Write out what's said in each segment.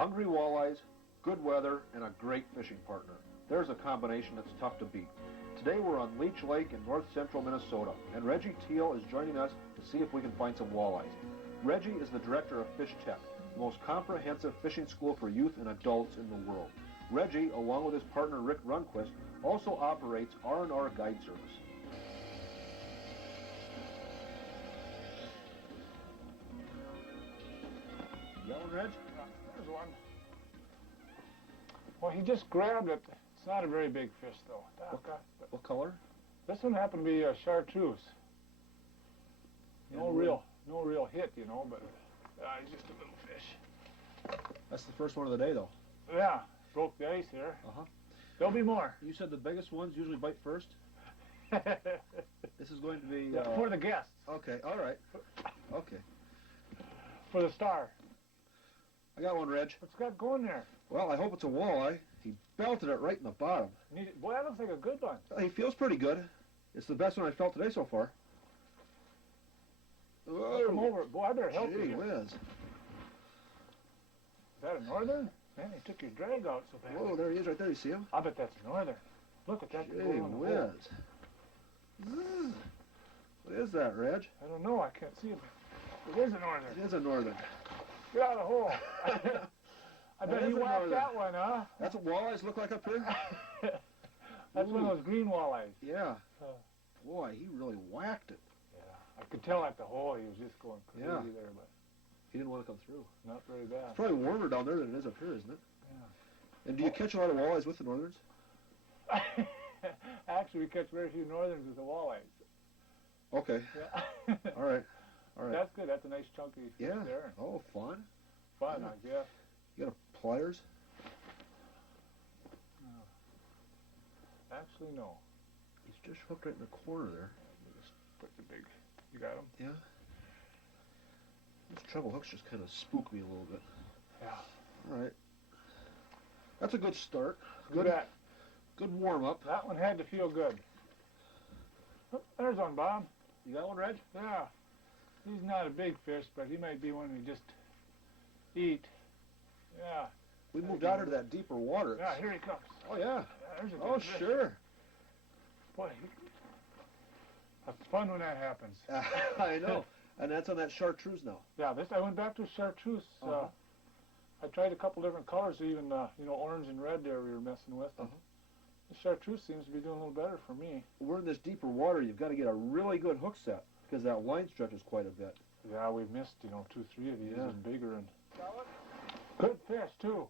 Hungry walleyes, good weather, and a great fishing partner. There's a combination that's tough to beat. Today we're on Leech Lake in north central Minnesota, and Reggie Teal is joining us to see if we can find some walleyes. Reggie is the director of Fish Tech, the most comprehensive fishing school for youth and adults in the world. Reggie, along with his partner Rick Runquist, also operates R&R Guide Service. You got one, Reg? Yeah, there's one. Well, he just grabbed it. It's not a very big fish, though. What color? This one happened to be a chartreuse. No real hit, you know, but he's just a little fish. That's the first one of the day, though. Yeah, broke the ice here. Uh-huh. There'll be more. You said the biggest ones usually bite first? This is going to be... for the guests. Okay, all right. Okay. For the star. I got one, Reg. What's got going there? Well, I hope it's a walleye. He belted it right in the bottom. Boy, that looks like a good one. He feels pretty good. It's the best one I've felt today so far. Whoa. Come over. Boy, I better help you. Gee whiz. Is that a northern? Man, he took your drag out so bad. Whoa, there he is right there. You see him? I bet that's a northern. Look at that. Gee whiz. What is that, Reg? I don't know. I can't see it. It is a northern. It is a northern. Get out of the hole. I bet you whacked that one, huh? That's what walleyes look like up here? That's one of those green walleyes. Yeah. Boy, he really whacked it. Yeah. I could tell at the hole he was just going crazy there, but he didn't want to come through. Not very bad. It's probably warmer down there than it is up here, isn't it? Yeah. And do you catch a lot of walleyes with the northerns? Actually, we catch very few northerns with the walleyes. Okay. Yeah. All right. All right. That's good. That's a nice chunky fish there. Oh, fun. Fun, I guess. You got a pliers? No. Actually, no. He's just hooked right in the corner there. Just put the big. You got him? Yeah. Those treble hooks just kind of spook me a little bit. Yeah. All right. That's a good start. Good warm up. That one had to feel good. Oh, there's one, Bob. You got one, Reg? Yeah. He's not a big fish, but he might be one we just eat. Yeah. We moved out into that deeper water. Yeah, here he comes. Oh, yeah. There's a good Oh, fish. sure. Boy, that's fun when that happens. I know. And that's on that chartreuse now. Yeah, I went back to chartreuse. I tried a couple different colors, even orange and red there we were messing with. The chartreuse seems to be doing a little better for me. We're in this deeper water. You've got to get a really good hook set because that line stretches quite a bit. Yeah, we've missed, 2, 3 of these and bigger. And good fish, too.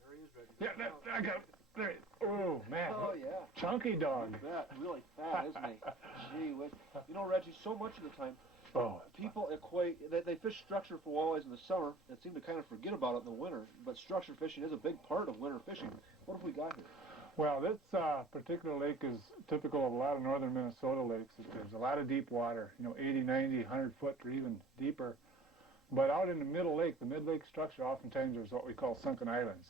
There he is, Reggie. Yeah, I got there. Oh, man. Oh, yeah. Chunky dog. Really fat, isn't he? Gee whiz. You know, Reggie, so much of the time, people equate, they fish structure for walleyes in the summer and seem to kind of forget about it in the winter, but structure fishing is a big part of winter fishing. What have we got here? Well, this particular lake is typical of a lot of northern Minnesota lakes. There's a lot of deep water, 80, 90, 100 foot or even deeper. But out in the middle lake, the mid-lake structure, oftentimes there's what we call sunken islands.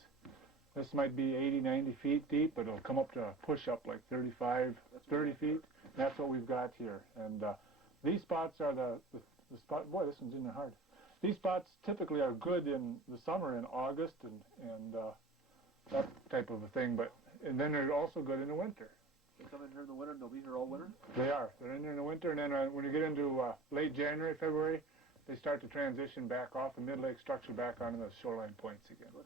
This might be 80, 90 feet deep, but it'll come up to a push-up like 35, 30 feet. That's what we've got here. And these spots are the spot. Boy, this one's in there hard. These spots typically are good in the summer, in August, and that type of a thing. And then they're also good in the winter. They come in here in the winter and they'll be here all winter? They are. They're in there in the winter, and then when you get into late January, February, they start to transition back off the mid-lake structure back onto the shoreline points again. Good.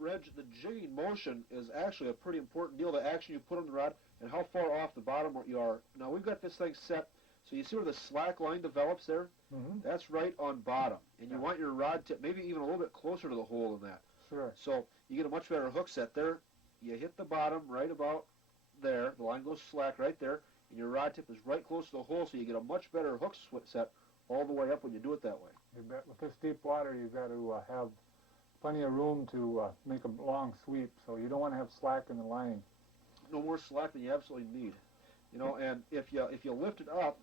Reg, the jigging motion is actually a pretty important deal, the action you put on the rod and how far off the bottom you are. Now, we've got this thing set, so you see where the slack line develops there? Mm-hmm. That's right on bottom, and you want your rod tip maybe even a little bit closer to the hole than that. Sure. So you get a much better hook set there. You hit the bottom right about there. The line goes slack right there, and your rod tip is right close to the hole, so you get a much better hook set all the way up when you do it that way. You bet. With this deep water, you've got to have plenty of room to make a long sweep, so you don't want to have slack in the line. No more slack than you absolutely need. And if you lift it up,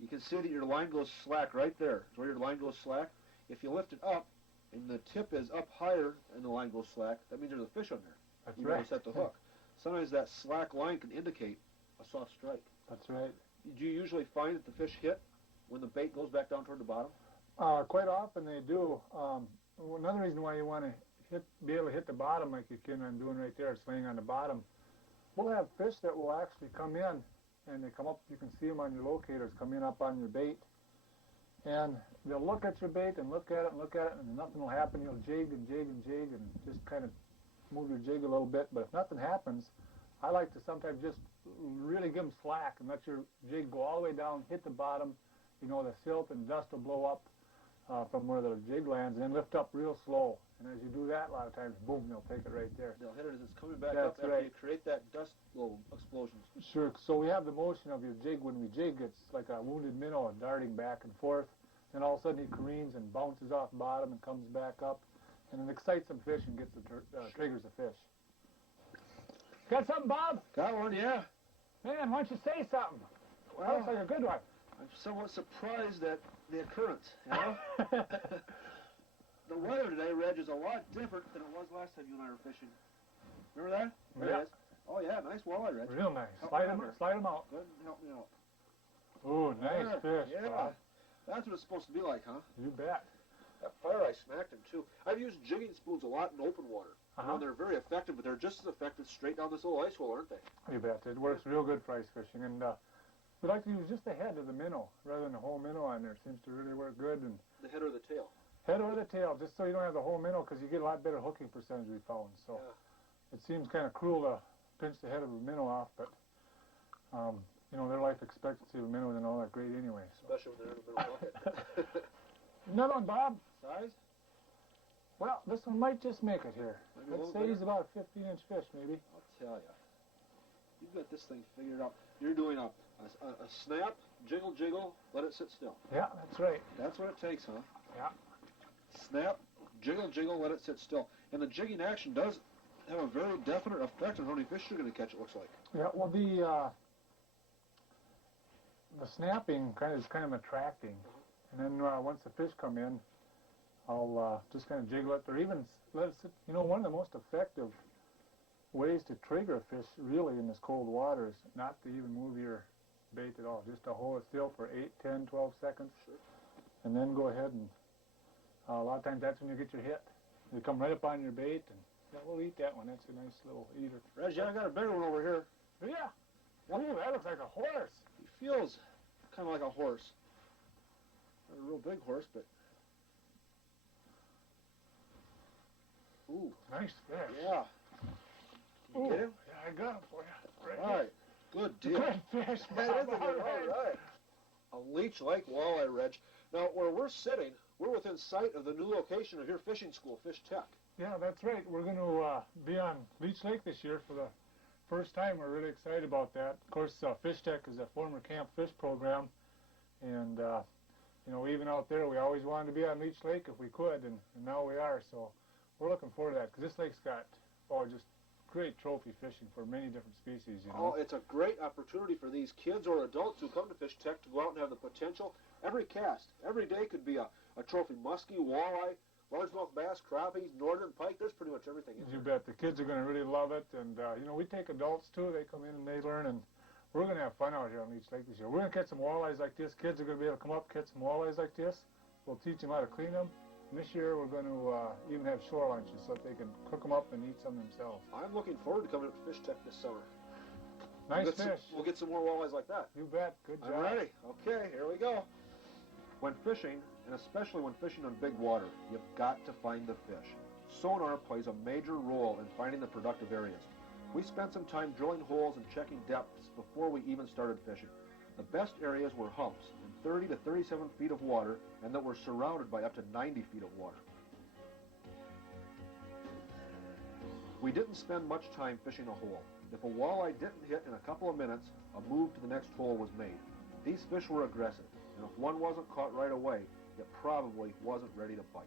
you can see that your line goes slack right there. It's where your line goes slack. If you lift it up, and the tip is up higher and the line goes slack, that means there's a fish on there. That's you right. You set the hook. Sometimes that slack line can indicate a soft strike. That's right. Do you usually find that the fish hit when the bait goes back down toward the bottom? Quite often they do. Another reason why you want to, if be able to hit the bottom like you can, I'm doing right there. It's laying on the bottom. We'll have fish that will actually come in, and they come up. You can see them on your locators come in up on your bait, and they'll look at your bait and look at it and look at it, and nothing will happen. You'll jig and jig and jig and just kind of move your jig a little bit. But if nothing happens, I like to sometimes just really give them slack and let your jig go all the way down, hit the bottom. You know, the silt and dust will blow up from where the jig lands, and then lift up real slow. And as you do that, a lot of times, boom, they'll take it right there. They'll hit it as it's coming back That's up after right. you create that dust little explosions. Sure. So we have the motion of your jig. When we jig, it's like a wounded minnow darting back and forth. Then all of a sudden he careens and bounces off bottom and comes back up, and it excites some fish and gets the triggers the fish. Got something, Bob? Got one, yeah. Man, why don't you say something? Well, That looks like a good one. I'm somewhat surprised at the occurrence, you know? The weather today, Reg, is a lot different than it was last time you and I were fishing. Remember that? There Yeah. it is. Oh, yeah, nice walleye, Reg. Real nice. Help Slide me them, out here. slide them out. Go ahead and help me out. Ooh, nice There, fish, yeah. Bob. That's what it's supposed to be like, huh? You bet. That fire, I smacked him, too. I've used jigging spoons a lot in open water. You know, they're very effective, but they're just as effective straight down this little ice hole, aren't they? You bet. It works real good for ice fishing, and we like to use just the head of the minnow rather than the whole minnow on there. It seems to really work good. And The head or the tail. head or the tail, just so you don't have the whole minnow, because you get a lot better hooking percentage we found. So it seems kind of cruel to pinch the head of a minnow off, but you know, their life expectancy of a minnow isn't all that great anyway. So. Especially when they're in the middle bucket. Another one, Bob. Size? Well, this one might just make it here. Maybe a I'd little say bigger? he's about a 15-inch fish, maybe. I'll tell you. You've got this thing figured out. You're doing a snap, jiggle, jiggle, let it sit still. Yeah, that's right. That's what it takes, huh? Yeah. Snap, jiggle, jiggle, let it sit still. And the jigging action does have a very definite effect on how many fish you're going to catch, it looks like. Yeah, well, the snapping is kind of attracting. And then once the fish come in, I'll just kind of jiggle it, or even let it sit. You know, one of the most effective ways to trigger a fish really in this cold water is not to even move your bait at all, just to hold it still for 8, 10, 12 seconds, and then go ahead and a lot of times that's when you get your hit. They come right up on your bait, and yeah, we'll eat that one. That's a nice little eater. Reggie, I got a bigger one over here. Yeah. Ooh, that looks like a horse. He feels kind of like a horse. Not a real big horse, but... Ooh. Nice fish. Yeah. Did you get him? Yeah, I got him for you. Right All right. Good deal. Good fish, That Bob. is a good one. All right. A Leech Lake walleye, Reg. Now, where we're sitting, we're within sight of the new location of your fishing school, Fish Tech. Yeah, that's right. We're going to be on Leech Lake this year for the first time. We're really excited about that. Of course, Fish Tech is a former Camp Fish program, and you know, even out there, we always wanted to be on Leech Lake if we could, and now we are. So we're looking forward to that, because this lake's got just great trophy fishing for many different species. You know? Oh, it's a great opportunity for these kids or adults who come to Fish Tech to go out and have the potential. Every cast, every day could be a trophy muskie, walleye, largemouth bass, crappie, northern pike. There's pretty much everything in You there. bet. The kids are going to really love it, and you know, we take adults too. They come in and they learn, and we're going to have fun out here on Leech Lake this year. We're going to catch some walleyes like this. Kids are going to be able to come up, catch some walleyes like this. We'll teach them how to clean them. And this year we're going to even have shore lunches so that they can cook them up and eat some themselves. I'm looking forward to coming up to Fish Tech this summer. Nice We'll fish. we'll get some more walleyes like that. You bet. Good job. I'm ready. Okay, here we go. When fishing, and especially when fishing on big water, you've got to find the fish. Sonar plays a major role in finding the productive areas. We spent some time drilling holes and checking depths before we even started fishing. The best areas were humps in 30 to 37 feet of water and that were surrounded by up to 90 feet of water. We didn't spend much time fishing a hole. If a walleye didn't hit in a couple of minutes, a move to the next hole was made. These fish were aggressive, and if one wasn't caught right away, it probably wasn't ready to bite.